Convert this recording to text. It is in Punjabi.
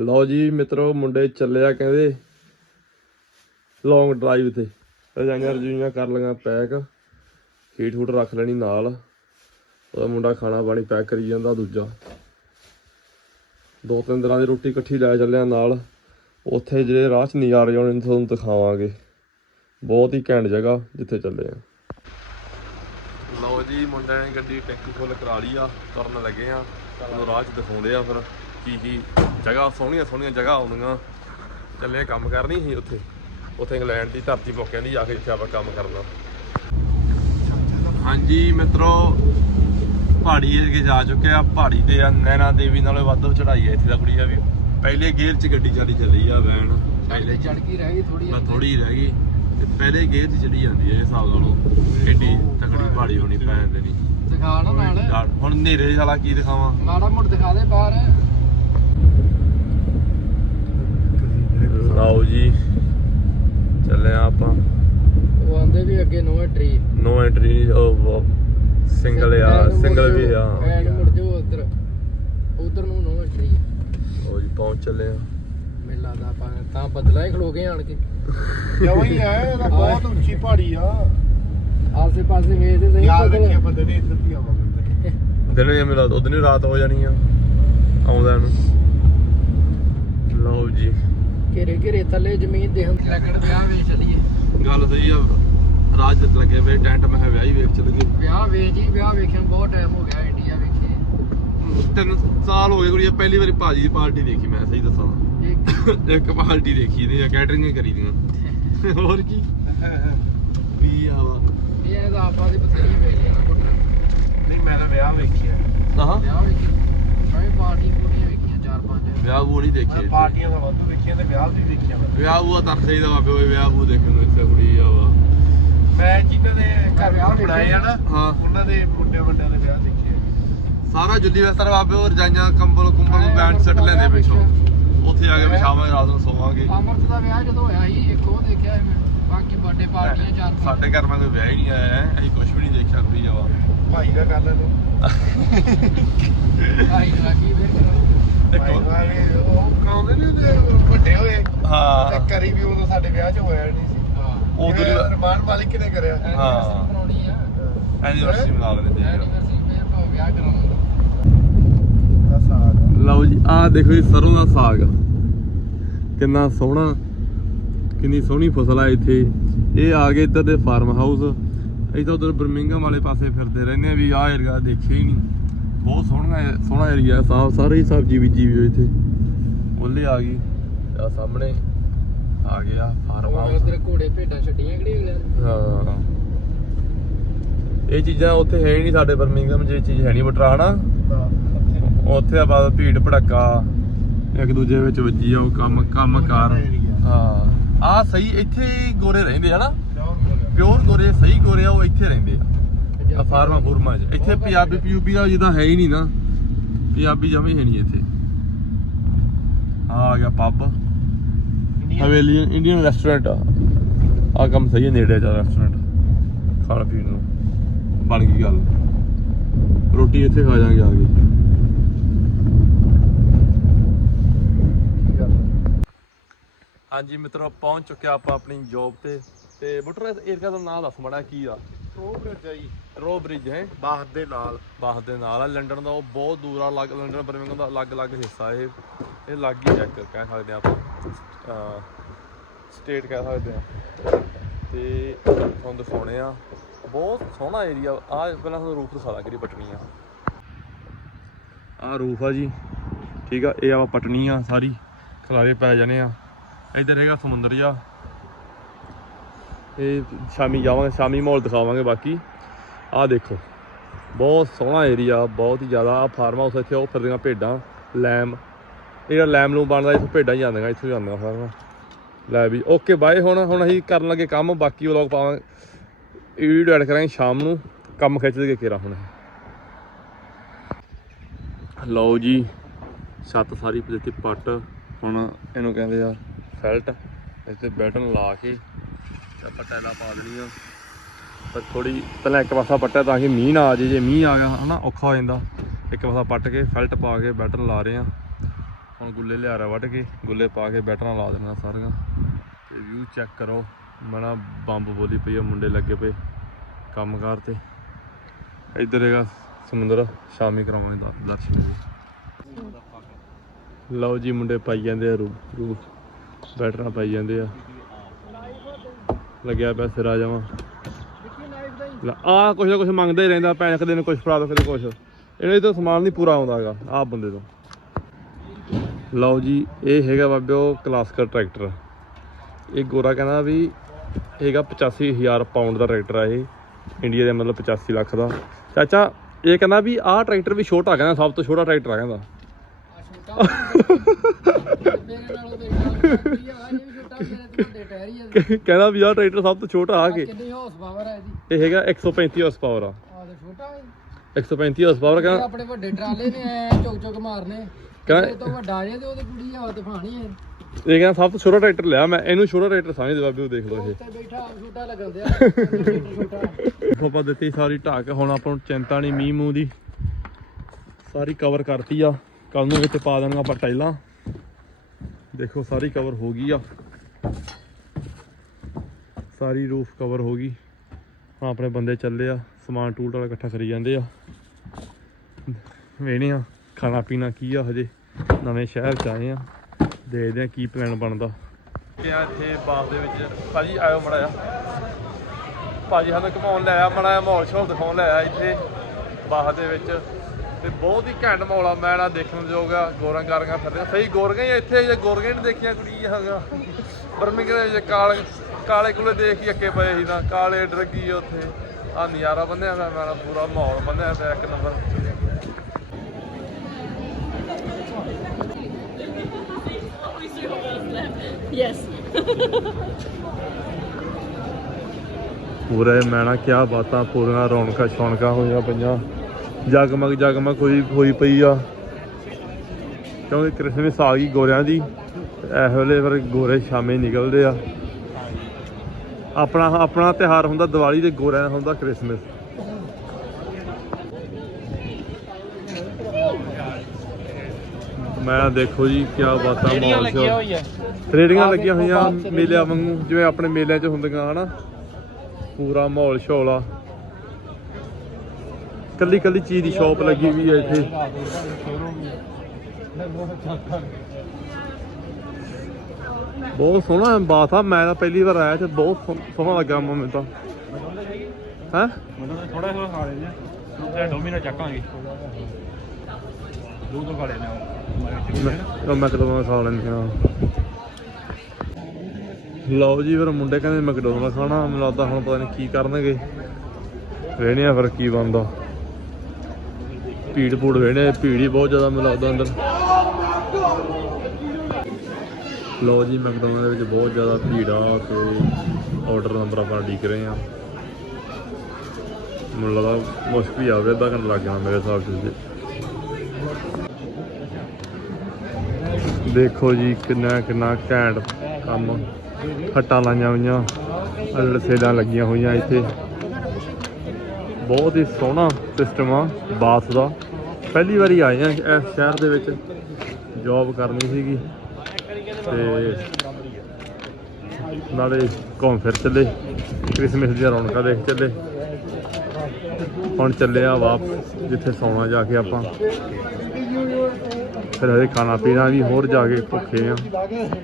ਲਓ ਜੀ ਮਿੱਤਰੋ, ਮੁੰਡੇ ਚੱਲਿਆ ਕਹਿੰਦੇ ਲੌਂਗ ਡਰਾਈਵ ਤੇ। ਰਜਾਈਆਂ ਰਜੂਈਆਂ ਕਰ ਲਈਆਂ ਪੈਕ ਹੀਟ ਹੂਟ ਰੱਖ ਲੈਣੀ ਨਾਲ। ਉਹਦਾ ਮੁੰਡਾ ਖਾਣਾ ਪਾਣੀ ਪੈਕ ਕਰੀ ਜਾਂਦਾ ਦੂਜਾ। ਦੋ ਤਿੰਨ ਦਿਨਾਂ ਦੀ ਰੋਟੀ ਇਕੱਠੀ ਲੈ ਚੱਲਿਆ ਨਾਲ। ਉੱਥੇ ਜਿਹੜੇ ਰਾਹ 'ਚ ਨਜ਼ਾਰੇ ਆਉਣੇ ਤੁਹਾਨੂੰ ਦਿਖਾਵਾਂਗੇ। ਬਹੁਤ ਹੀ ਘੈਂਟ ਜਗ੍ਹਾ ਜਿੱਥੇ ਚੱਲੇ ਆ। ਲਓ ਜੀ ਮੁੰਡਿਆਂ ਨੇ ਗੱਡੀ ਟੈਂਕੀ ਫੁੱਲ ਕਰਾ ਲਈ ਆ ਕਰਨ ਲੱਗੇ ਆ। ਤੁਹਾਨੂੰ ਰਾਹ 'ਚ ਦਿਖਾਉਂਦੇ ਆ ਫਿਰ। ਕੀ ਕੀ ਜਗ੍ਹਾ ਸੋਹਣੀਆਂ ਸੋਹਣੀਆਂ ਜਗ੍ਹਾ ਆਉਂਦੀਆਂ ਚੱਲੇ ਕੰਮ ਕਰਨੀ ਸੀ ਉੱਥੇ। ਉੱਥੇ ਇੰਗਲੈਂਡ ਦੀ ਧਰਤੀ ਮੌਕਿਆਂ ਦੀ ਜਾ ਕੇ ਜਿੱਥੇ ਆਪਾਂ ਕੰਮ ਕਰਨਾ ਹਾਂਜੀ ਮਿੱਤਰੋ ਪਹਾੜੀ ਏਰੀਏ ਜਾ ਚੁੱਕੇ ਆ ਪਹਾੜੀ ਤੇ ਆ ਨੈਣਾ ਦੇਵੀ ਨਾਲੋਂ ਵੱਧ ਚੜਾਈ ਆ ਇੱਥੇ ਦਾ ਕੁੜੀ ਆ ਵੀ। ਪਹਿਲੇ ਗੇਅਰ 'ਚ ਗੱਡੀ ਚੱਲੀ ਚੱਲੀ ਆ ਵੈਨ ਪਹਿਲੇ ਚੜ ਗਈ ਰਹਿ ਗਈ ਥੋੜੀ ਮੈਂ ਥੋੜੀ ਰਹਿ ਗਈ। ਤੇ ਪਹਿਲੇ ਗੇਅਰ 'ਚ ਚੜੀ ਜਾਂਦੀ ਹੈ ਹਿਸਾਬ ਨਾਲੋਂ। ਐਡੀ ਤਕੜੀ ਪਹਾੜੀ ਹੋਣੀ ਪੈ ਜਾਂਦੇ ਨਹੀਂ ਦਿਖਾ ਨਾ ਨਾਲ ਹੁਣ ਨੇਰੇ ਵਾਲਾ ਕੀ ਦਿਖਾਵਾਂ? ਮਾੜਾ ਮੋੜ ਦਿਖਾ ਦੇ ਬਾਹਰ। ਲਓ ਜੀ। ਚੱਲੇ ਆ ਆਪਾਂ। ਉਹ ਆਂਦੇ ਵੀ ਅੱਗੇ no entry no entry single ਆ ਸਿੰਗਲ ਵੀ ਆ। ਐਨ ਮੁੜ ਜਾਓ ਉਧਰ। ਉਧਰ ਨੂੰ ਨੋ ਐਂਟਰੀ ਲਓ ਜੀ ਪਹੁੰਚ ਚੱਲੇ ਆ। ਮੇਲਾ ਦਾ ਆਪਾਂ ਤਾਂ ਬਦਲਾ ਹੀ ਖਲੋ ਗਏ ਆਣ ਕੇ। ਕਿਉਂ ਹੀ ਹੈ ਇਹਦਾ ਬਹੁਤ ਉੱਚੀ ਪਹਾੜੀ ਆ। ਆਸੇ ਪਾਸੇ ਵੇਖਦੇ ਸਹੀ ਯਾਦ ਰੱਖਿਆ ਬਦਲ ਬੰਦੇ ਨੇ ਇੱਧਰ ਦੀ ਆਵਾਂਗੇ ਦਿਨ ਵੀ ਮਿਲਾ ਉਦੋਂ ਰਾਤ ਹੋ ਜਾਣੀ ਆ। ਆਉਂਦਾ ਨੂੰ। ਲਓ ਜੀ। ਘੇਰੇ ਘੇਰੇ ਥੱਲੇ ਜ਼ਮੀਨ ਦੇ ਹੰਦ। ਲੱਗਣ ਵਿਆਹ ਵੇਚ ਚਲੀਏ। ਗੱਲ ਸਹੀ ਆ ਰਾਜ ਦੇ ਲੱਗੇ ਵੇ ਟੈਂਟ ਮੈਂ ਕਿਹਾ ਵਿਆਹ ਹੀ ਵੇਖ ਚੱਲ ਗਏ ਵਿਆਹ ਵੇਚ ਜੀ ਵਿਆਹ ਵੇਖਣ ਬਹੁਤ ਟਾਈਮ ਹੋ ਗਿਆ ਇੰਡੀਆ ਵੇਖੇ। ਤਿੰਨ ਸਾਲ ਹੋ ਗਏ ਕੁੜੀ ਪਹਿਲੀ ਵਾਰੀ ਭਾਜੀ ਦੀ ਪਾਰਟੀ ਦੇਖੀ ਮੈਂ ਸਹੀ ਦੱਸਾਂ ਇੱਕ। ਇੱਕ ਪਾਰਟੀ ਦੇਖੀ ਦੀ ਕੈਟਰਿੰਗ ਕਰੀ ਦੀਆਂ ਹੋਰ ਕੀ? ਵੀ ਆ ਵਾ। ਇਹ ਇਹਦਾ ਆਪਾਂ ਦੀ ਬਥੇਰੀ ਵੇਚ ਕੋਟਾ ਨਹੀਂ ਮੈਂ ਤਾਂ ਵਿਆਹ ਵੇਖਿਆ। ਹਾਂ? ਵਿਆਹ ਵੇਖੀ ਮੈਂ ਪਾਰਟੀ ਪੂਰੀਆਂ ਵੇਖੀਆਂ ਚਾਰ ਪੰਜ ਵਿਆਹ ਉਹ ਨਹੀਂ ਮੈਂ ਦੇਖੇ ਪਾਰਟੀਆਂ ਦਾ ਵਾਧੂ ਵੇਖੀਆਂ ਤੇ ਵਿਆਹ ਵੀ ਵੇਖਿਆ ਮੈਂ। ਵਿਆਹ ਉਹ ਤਰਸ ਚਾਹੀਦਾ ਬਾਬੇ ਓਏ ਵਿਆਹ ਉਹ ਦੇਖਣ ਨੂੰ ਇੱਥੇ ਕੁੜੀ ਆ ਵਾ। ਮੈਂ ਜਿਨ੍ਹਾਂ ਦੇ ਘਰ ਵਿਆਹ ਬਣਾਏ ਆ ਨਾ ਹਾਂ। ਉਹਨਾਂ ਦੇ ਮੁੰਡੇ ਵੱਡਿਆਂ ਦੇ ਵਿਆਹ ਦੇਖੇ ਆ। ਸਾਰਾ ਜੁੱਲੀ ਵਸਤਰ ਬਾਬੇ ਉਹ ਰਜਾਈਆਂ ਕੰਬਲ ਕੁੰਬਲ ਨੂੰ ਬੈਂਡ ਸੈੱਟ ਲੈਂਦੇ ਪਿੱਛੋਂ। ਉੱਥੇ ਆ ਕੇ ਵਿਛਾਵਾਂਗੇ ਰਾਤ ਨੂੰ ਸੋਵਾਂਗੇ। ਅਮਰਤ ਦਾ ਵਿਆਹ ਜਦੋਂ ਹੋਇਆ ਸੀ ਇੱਕ ਉਹ ਦੇਖਿਆ ਸੀ ਮੈਂ। ਬਾਕੀ ਬਰਥਡੇ ਪਾਰਟੀਆਂ ਚਾਰ ਪੰਜ ਸਾਡੇ ਘਰ ਮੈਂ ਕੋਈ ਵਿਆਹ ਹੀ ਨਹੀਂ ਆਇਆ ਹੈ ਅਸੀਂ ਕੁਝ ਵੀ ਨਹੀਂ ਦੇਖਿਆ ਕੁੜੀ ਆ ਵਾ। ਭਾਈ ਦਾ ਕਰ ਲੈ ਤੂੰ। ਭਾਈ ਦਾ ਕੀ ਫਿਰ ਕਰੋ ਦਾ ਕਰਾਉਂਦੇ ਨਹੀਂ ਹੁੰਦੇ ਵੱਡੇ ਹੋਏ। ਹਾਂ। ਤੇ ਕਰੀ ਵੀ ਉਦੋਂ ਸਾਡੇ ਵਿਆਹ 'ਚ ਹੋਇਆ ਨਹੀਂ ਸੀ। ਉਦੋਂ ਜਿਵੇਂ ਹੀ- ਰਮਾਨ ਮਾਲਿਕ ਨੇ ਕਰਿਆ? ਹਾਂ। ਬਣਾਉਣੀ ਆ ਐਨੀਵਰਸਰੀ ਮਨਾ ਲੈਂਦੇ ਆ ਐਨੀਵਰਸਰੀ ਫੇਰ ਭਾਵੇਂ ਵਿਆਹ ਕਰਾਉਣਾ ਦਾ ਸਾਗ ਲਓ ਜੀ ਆਹ ਦੇਖੋ ਜੀ ਸਰੋਂ ਦਾ ਸਾਗ। ਕਿੰਨਾ ਸੋਹਣਾ ਕਿੰਨੀ ਸੋਹਣੀ ਫਸਲ ਆ ਇੱਥੇ। ਇਹ ਆ ਗਏ ਇੱਧਰ ਦੇ ਫਾਰਮ ਹਾਊਸ ਅਸੀਂ ਤਾਂ ਉਧਰ ਬਰਮਿੰਗਮ ਵਾਲੇ ਪਾਸੇ ਫਿਰਦੇ ਰਹਿੰਦੇ ਆ ਵੀ ਆਹ ਏਰੀਆ ਦੇਖਿਆ ਹੀ ਨਹੀਂ। ਬਹੁਤ ਸੋਹਣਾ ਸੋਹਣਾ ਏਰੀਆ ਸਾਫ਼ ਸਾਰੇ ਸਬਜ਼ੀ ਬੀਜੀ ਵੀ ਹੋਈ ਇੱਥੇ। ਉਹਲੇ ਆ ਗਈ। ਆ ਸਾਹਮਣੇ ਆ ਗਿਆ ਫਾਰਮ ਹਾਊਸ ਉਧਰ ਘੋੜੇ ਭੇਡਾਂ ਛੱਡੀਆਂ ਅਗਲਿਆਂ ਨੇ? ਹਾਂ। ਇਹ ਚੀਜ਼ਾਂ ਉੱਥੇ ਹੈ ਹੀ ਨਹੀਂ ਸਾਡੇ ਬਰਮਿੰਗਮ ਇਹ ਚੀਜ਼ ਹੈ ਨਹੀਂ ਬਟਰਾ ਹਨਾ ਉੱਥੇ ਆ ਬਸ ਭੀੜ ਭੜੱਕਾ ਇੱਕ ਦੂਜੇ ਵਿੱਚ ਵੱਜੀ ਆ ਉਹ ਕੰਮ ਕੰਮ ਕਾਰ ਹਾਂ। ਆ ਸਹੀ ਇੱਥੇ ਗੋਰੇ ਰਹਿੰਦੇ ਆ ਨਾ? ਪਿਓਰ ਗੋਰੇ ਸਹੀ ਗੋਰੇ ਆ ਉਹ ਇੱਥੇ ਰਹਿੰਦੇ ਆ। ਆ ਫਾਰਮਾ ਫੁਰਮਾ 'ਚ। ਇੱਥੇ ਪੰਜਾਬੀ ਪੀਯੂਪੀ ਦਾ ਜਿੱਦਾਂ ਹੈ ਹੀ ਨਹੀਂ ਨਾ। ਪੰਜਾਬੀ ਜਮੇ ਹੈ ਨਹੀਂ ਇੱਥੇ। ਆ ਆ ਗਿਆ ਪੱਬ ਹਵੇਲੀ ਇੰਡੀਅਨ ਰੈਸਟੋਰੈਂਟ ਆ। ਆ ਕੰਮ ਸਹੀ ਹੈ ਨੇੜੇ ਜਾ ਰੈਸਟੋਰੈਂਟ ਖਾਣ ਪੀਣ ਨੂੰ। ਬਣ ਗਈ ਗੱਲ। ਰੋਟੀ ਇੱਥੇ ਖਾ ਜਾਾਂਗੇ ਆ ਕੇ। ਹਾਂਜੀ ਮਿੱਤਰੋ ਪਹੁੰਚ ਚੁੱਕਿਆ ਆਪਾਂ ਆਪਣੀ ਜੌਬ ਤੇ। ਤੇ ਬੁੱਟਰ ਏਰੀਆ ਦਾ ਨਾਮ ਦੱਸ ਮੜਾ ਕੀ ਆ? ਰੋ ਬ੍ਰਿਜ ਹੈ ਬਾਹਰ ਦੇ ਨਾਲ। ਬਾਹ ਦੇ ਨਾਲ ਆ, ਲੰਡਨ ਦਾ ਉਹ ਬਹੁਤ ਦੂਰ ਆ ਲੱਗ ਲੰਡਨ ਬਰਮਿੰਗਮ ਦਾ ਅਲੱਗ-ਅਲੱਗ ਹਿੱਸਾ ਇਹ। ਇਹ ਲੱਗ ਹੀ ਚੈੱਕ ਕਹਿ ਸਕਦੇ ਆ ਆਪਾਂ। ਸਟੇਟ ਕਹਿ ਸਕਦੇ ਆ ਤੇ ਤੁਹਾਨੂੰ ਦਿਖਾਉਣੇ ਆ। ਬਹੁਤ ਸੋਹਣਾ ਏਰੀਆ ਆ। ਪਹਿਲਾਂ ਤੁਹਾਨੂੰ ਰੂਫ ਦਿਖਾ ਲਾ ਕਿਹੜੀ ਪਟਣੀ ਆ। ਆ ਰੂਫ ਆ ਜੀ। ਠੀਕ ਆ, ਇਹ ਆ ਪਟਣੀ ਆ, ਸਾਰੀ। ਖਲਾਰੇ ਪੈ ਜਾਣੇ ਆ। ਇੱਧਰ ਹੈਗਾ ਸਮੁੰਦਰ ਜਾ ਇਹ ਸ਼ਾਮੀ ਜਾਵਾਂਗੇ, ਸ਼ਾਮੀ ਮਾਹੌਲ ਦਿਖਾਵਾਂਗੇ ਬਾਕੀ। ਆਹ ਦੇਖੋ, ਬਹੁਤ ਸੋਹਣਾ ਏਰੀਆ ਬਹੁਤ ਹੀ ਜ਼ਿਆਦਾ ਆ ਫਾਰਮ ਹਾਊਸ ਇੱਥੇ, ਉਹ ਫਿਰਦੀਆਂ ਭੇਡਾਂ, ਲੈਮ। ਇਹ ਜਿਹੜਾ ਲੈਮ ਨੂੰ ਬਣਦਾ, ਇੱਥੇ ਭੇਡਾਂ ਹੀ ਜਾਂਦੀਆਂ, ਇੱਥੋਂ ਜਾਂਦੀਆਂ ਫਾਰਮ ਲੈ ਵੀ ਓਕੇ ਬਾਏ ਹੁਣ ਹੁਣ ਅਸੀਂ ਕਰਨ ਲੱਗੇ ਕੰਮ, ਬਾਕੀ ਵਲੌਗ ਪਾਵਾਂਗੇ। ਇਹ ਵੀਡੀਓ ਐਡ ਕਰਾਂਗੇ ਸ਼ਾਮ ਨੂੰ, ਕੰਮ ਖਿੱਚ ਦੇ ਕੇਰਾ ਹੁਣ। ਲਓ ਜੀ, ਛੱਤ ਸਾਰੀ ਦਿੱਤੀ ਪੱਟ, ਹੁਣ ਇਹਨੂੰ ਕਹਿੰਦੇ ਆ ਫੈਲਟ ਇੱਥੇ ਬੈਟਨ ਲਾ ਕੇ ਆਪਾਂ ਟੈਲਾਂ ਪਾ ਦੇਣੀਆਂ। ਪਰ ਥੋੜੀ ਪਹਿਲਾਂ ਇੱਕ ਪਾਸਾ ਪੱਟਿਆ ਤਾਂ ਕਿ ਮੀਂਹ ਨਾ ਆ ਜੇ ਜੇ ਮੀਂਹ ਆ ਗਿਆ ਹਨਾ, ਔਖਾ ਹੋ ਜਾਂਦਾ। ਇੱਕ ਪਾਸਾ ਪੱਟ ਕੇ ਫੈਲਟ ਪਾ ਕੇ ਬੈਟਨ ਲਾ ਰਹੇ ਆ ਹੁਣ ਗੁੱਲੇ ਲਿਆ ਰਿਹਾ ਵੱਢ ਕੇ ਗੁੱਲੇ ਪਾ ਕੇ ਬੈਟਰਾਂ ਲਾ ਦੇਣਾ ਸਾਰੀਆਂ। ਤੇ ਵਿਊ ਚੈੱਕ ਕਰੋ। ਮਣਾ ਬੰਬ ਬੋਲੀ ਪਈ ਆ, ਮੁੰਡੇ ਲੱਗੇ ਪਏ ਕੰਮਕਾਰ ਤੇ। ਇੱਧਰ ਹੈਗਾ ਸਮੁੰਦਰ, ਸ਼ਾਮੀ ਕਰਾਵਾਂਗੇ ਦਰਸ਼ਨ ਜੀ। ਲਓ ਜੀ, ਮੁੰਡੇ ਪਾਈ ਜਾਂਦੇ ਆ ਰੂਪ ਰੂ ਬੈਟਰਾਂ ਪਾਈ ਜਾਂਦੇ ਆ। ਲੱਗਿਆ ਪਿਆ ਸਿਰ ਆ ਜਾਵਾਂ ਆ ਕੁਛ ਨਾ ਕੁਛ ਮੰਗਦਾ ਹੀ ਰਹਿੰਦਾ ਭੈਣ ਕਦੇ ਨੇ ਕੁਛ ਫੜਾ ਦੋ ਕਦੇ ਕੁਛ। ਇਹਨੇ ਤੋਂ ਸਮਾਨ ਨਹੀਂ ਪੂਰਾ ਆਉਂਦਾ ਹੈਗਾ ਆਹ ਬੰਦੇ ਤੋਂ। ਲਓ ਜੀ ਇਹ ਹੈਗਾ ਬਾਬਿਓ ਕਲਾਸਕਰ ਟਰੈਕਟਰ। ਇਹ ਗੋਰਾ ਕਹਿੰਦਾ ਵੀ ਹੈਗਾ 85000 ਪਾਉਂਡ ਦਾ ਟਰੈਕਟਰ ਆ ਇਹ ਇੰਡੀਆ ਦੇ ਮਤਲਬ 85 ਲੱਖ ਦਾ। ਚਾਚਾ ਇਹ ਕਹਿੰਦਾ ਵੀ ਆਹ ਟਰੈਕਟਰ ਵੀ ਛੋਟਾ ਕਹਿੰਦਾ ਸਭ ਤੋਂ ਛੋਟਾ ਟਰੈਕਟਰ ਆ ਕਹਿੰਦਾ। ਕਹਿੰਦਾ ਵੀ ਆਹ ਟਰੈਕਟਰ ਸਭ ਤੋਂ ਛੋਟਾ ਆ ਕੇ। ਕਿੰਨੀ ਹਾਰਸ ਪਾਵਰ ਹੈ ਇਹਦੀ? ਇਹ ਹੈਗਾ 135 ਹਾਰਸ ਪਾਵਰ ਆ। ਆ ਤੇ ਛੋਟਾ ਹੈ 135 ਹਾਰਸ ਪਾਵਰ ਕਹਿੰਦਾ ਆਪਣੇ ਵੱਡੇ ਟਰਾਲੇ ਨੇ ਐ ਚੁੱਕ ਚੁੱਕ ਮਾਰਨੇ। ਕਹਿੰਦਾ ਇਹ ਤੋਂ ਵੱਡਾ ਜੇ ਤੇ ਉਹਦੇ ਕੁੜੀ ਹਵਾ ਤੇ ਫਾਣੀ ਹੈ ਇਹ ਕਹਿੰਦਾ ਸਭ ਤੋਂ ਛੋਟਾ ਟਰੈਕਟਰ ਲਿਆ ਮੈਂ ਇਹਨੂੰ ਛੋਟਾ ਟਰੈਕਟਰ ਸਮਝਦੇ ਬਾਬੇ ਉਹ ਦੇਖ ਲਓ ਇਹ। ਉੱਤੇ ਬੈਠਾ ਆਪ ਛੋਟਾ ਲੱਗਣ ਦਿਆ ਛੋਟਾ ਆਪਾਂ ਦਿੱਤੀ ਸਾਰੀ ਢਾਕ ਹੁਣ ਆਪਾਂ ਨੂੰ ਚਿੰਤਾ ਨਹੀਂ ਮੀਂਹ ਮੂੰਹ ਦੀ। ਸਾਰੀ ਕਵਰ ਕਰਤੀ ਆ। ਕੱਲ ਨੂੰ ਵਿੱਚ ਪਾ ਦੇਣਗੇ ਆਪਾਂ ਟਾਈਲਾਂ। ਦੇਖੋ ਸਾਰੀ ਕਵਰ ਹੋ ਗਈ ਆ। ਸਾਰੀ ਰੂਫ ਕਵਰ ਹੋ ਗਈ। ਹੁਣ ਆਪਣੇ ਬੰਦੇ ਚੱਲੇ ਆ, ਸਮਾਨ ਟੂਲ ਟਾਲ ਇਕੱਠਾ ਕਰੀ ਜਾਂਦੇ ਆ। ਵੇਣੇ ਆ ਖਾਣਾ ਪੀਣਾ ਕੀ ਆ ਹਜੇ, ਨਵੇਂ ਸ਼ਹਿਰ ਚ ਆਏ ਆ। ਦੇਖਦੇ ਆ ਕੀ ਪਲਾਨ ਬਣਦਾ। ਕਿ ਇੱਥੇ ਬਾਗ ਦੇ ਵਿੱਚ ਭਾਜੀ ਆਇਓ ਮੜਾ ਆ ਭਾਜੀ ਸਾਨੂੰ ਘਮਾਉਣ ਲੈ ਆਇਆ ਮੜਾ ਮਾਹੌਲ ਸ਼ੌਲ ਦਿਖਾਉਣ ਲੈ ਆ ਇੱਥੇ ਬਾਗ ਦੇ ਵਿੱਚ। ਤੇ ਬਹੁਤ ਹੀ ਘੈਂਟ ਮਾਹੌਲ ਆ ਮੈਂ ਨਾ ਦੇਖਣ ਯੋਗ ਆ ਗੋਰਾਂ ਗਾਰੀਆਂ ਫਿਰਦੇ ਸਹੀ ਗੋਰੀਆਂ ਹੀ ਆ ਇੱਥੇ ਜੇ ਗੋਰੀਆਂ ਨਹੀਂ ਦੇਖੀਆਂ ਕੁੜੀ ਹੈਗਾ ਬਰਮਿੰਗਮ ਜੇ ਕਾਲੇ ਕਾਲੇ ਕੁਲੇ ਦੇਖ ਹੀ ਅੱਕੇ ਪਏ ਸੀ ਨਾ ਕਾਲੇ ਡਰਗੀ ਉੱਥੇ। ਆ ਨਜ਼ਾਰਾ ਬੰਨਿਆ ਹੋਇਆ ਮੈਂ ਪੂਰਾ ਮਾਹੌਲ ਬੰਨਿਆ ਪਿਆ ਇੱਕ ਨੰਬਰ। Yes. ਪੂਰੇ ਮੈਂ ਨਾ ਕਿਆ ਬਾਤਾਂ ਪੂਰੀਆਂ ਰੌਣਕਾਂ ਸ਼ੌਣਕਾਂ ਹੋਈਆਂ ਪਈਆਂ। ਜਗਮਗ ਜਗਮਗ ਹੋਈ ਹੋਈ ਪਈ ਆ। ਕਿਉਂਕਿ ਕ੍ਰਿਸਮਸ ਆ ਗਈ ਗੋਰਿਆਂ ਦੀ। ਇਸ ਵੇਲੇ ਫਿਰ ਗੋਰੇ ਸ਼ਾਮੇ ਨਿਕਲਦੇ ਆ। ਆਪਣਾ ਆਪਣਾ ਤਿਹਾਰ ਹੁੰਦਾ ਦੀਵਾਲੀ ਤੇ ਗੋਰਿਆਂ ਦਾ ਹੁੰਦਾ ਕ੍ਰਿਸਮਸ। ਮੈਂ ਦੇਖੋ ਜੀ ਕਿਆ ਬਾਤਾਂ ਮਾਹੌਲ ਚ ਰੇੜੀਆਂ ਲੱਗੀਆਂ ਹੋਈਆਂ ਮੇਲਿਆਂ ਵਾਂਗੂ ਜਿਵੇਂ ਆਪਣੇ ਮੇਲਿਆਂ 'ਚ ਹੁੰਦੀਆਂ ਹਨਾ। ਪੂਰਾ ਮਾਹੌਲ ਸ਼ੌਲ। ਕੱਲੀ ਕੱਲੀ ਚੀਜ਼ ਦੀ ਸ਼ਾਪ ਲੱਗੀ ਵੀ ਆ ਇੱਥੇ। ਬਹੁਤ ਸੋਹਣਾ ਬਾਤ ਆ। ਮੈਂ ਤਾਂ ਪਹਿਲੀ ਵਾਰ ਆਇਆ ਤੇ ਬਹੁਤ ਸੋਹ- ਸੋਹਣਾ ਲੱਗਾ ਮੈਨੂੰ ਤਾਂ। ਹੈ? ਮੈਨੂੰ ਥੋੜਾ ਥੋੜਾ ਖਾ ਲੈਣੇ ਤੇ ਡੋਮੀਨੋ ਚੱਕਾਂਗੇ ਦੋ ਦੋ ਖਾ ਲੈਣੇ ਮੈਂ ਕਦੋਂ ਖਾ ਲੈਂਦੇ ਹਾਂ। ਲਓ ਜੀ, ਫਿਰ ਮੁੰਡੇ ਕਹਿੰਦੇ ਮੈਕਡੋਨਲਡ ਖਾਣਾ। ਮੈਨੂੰ ਲੱਗਦਾ ਹੁਣ ਪਤਾ ਨਹੀਂ ਕੀ ਕਰਨਗੇ। ਵੇਹਣੇ ਆ ਫਿਰ ਕੀ ਬਣਦਾ। ਭੀੜ ਭੂੜ ਵੇਹਣੇ ਭੀੜ ਹੀ ਬਹੁਤ ਜ਼ਿਆਦਾ ਮੈਨੂੰ ਲੱਗਦਾ ਅੰਦਰ। ਲਓ ਜੀ ਮੈਕਡੋਨਲਡ ਦੇ ਵਿੱਚ ਬਹੁਤ ਜ਼ਿਆਦਾ ਭੀੜ ਆ, ਤੇ ਆਰਡਰ ਨੰਬਰ ਆਪਾਂ ਉਡੀਕ ਰਹੇ ਆ ਮੈਨੂੰ ਲੱਗਦਾ ਮੁਸ਼ਕਿਲ ਹੀ ਆਵੇ, ਅੱਧਾ ਘੰਟਾ ਲੱਗ ਜਾਣਾ ਮੇਰੇ ਹਿਸਾਬ 'ਚ ਦੇਖੋ ਜੀ, ਕਿੰਨਾ ਕਿੰਨਾ ਘੈਂਟ ਕੰਮ ਖੱਟਾਂ ਲਾਈਆਂ ਹੋਈਆਂ, ਅਲੜ ਸੇਲਾਂ ਲੱਗੀਆਂ ਹੋਈਆਂ ਇੱਥੇ। ਬਹੁਤ ਹੀ ਸੋਹਣਾ ਸਿਸਟਮ ਆ, ਬਾਸ ਦਾ। ਪਹਿਲੀ ਵਾਰੀ ਆਏ ਆ ਇਸ ਸ਼ਹਿਰ ਦੇ ਵਿੱਚ ਜੌਬ ਕਰਨੀ ਸੀਗੀ, ਤੇ ਨਾਲੇ ਘੁੰਮ ਫਿਰ ਚੱਲੇ, ਕ੍ਰਿਸਮਸ ਦੀਆਂ ਰੌਣਕਾਂ ਦੇਖ ਚੱਲੇ। ਹੁਣ ਚੱਲੇ ਆ ਵਾਪਸ, ਜਿੱਥੇ ਸੌਣਾ ਜਾ ਕੇ ਆਪਾਂ। ਫਿਰ ਹਜੇ ਖਾਣਾ ਪੀਣਾ ਵੀ ਹੋਰ ਜਾ ਕੇ ਭੁੱਖੇ ਆ।